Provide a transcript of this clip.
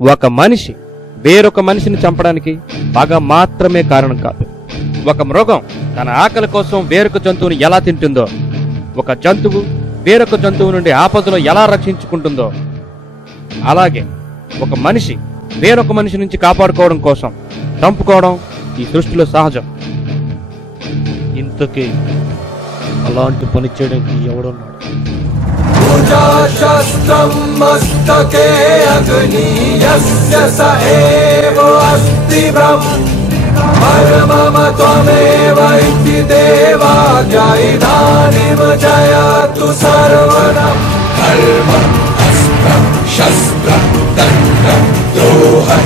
ఒక మనిషి వేరొక మనిషిని చంపడానికి పగ మాత్రమే కారణం కాదు. ఒక మృగం తన ఆకలి కోసం వేరొక జంతువుని ఎలా తింటుందో, ఒక జంతువు వేరొక జంతువు నుండి ఆపదలో ఎలా రక్షించుకుంటుందో, అలాగే ఒక మనిషి వేరొక మనిషి నుంచి కాపాడుకోవడం కోసం చంపుకోవడం ఈ సృష్టిలో సహజం. ఇంతకీ అలాంటి పని చేయడానికి ఎవడున్నాడు? शस्त्रं मस्तके अग्नीयस्य स एव अस्ति परमम त्वमेव इति देवा इदानीं जयतु सर्वनं कर्मम् अस्त्रं शस्त्रं दण्डं द्रोहं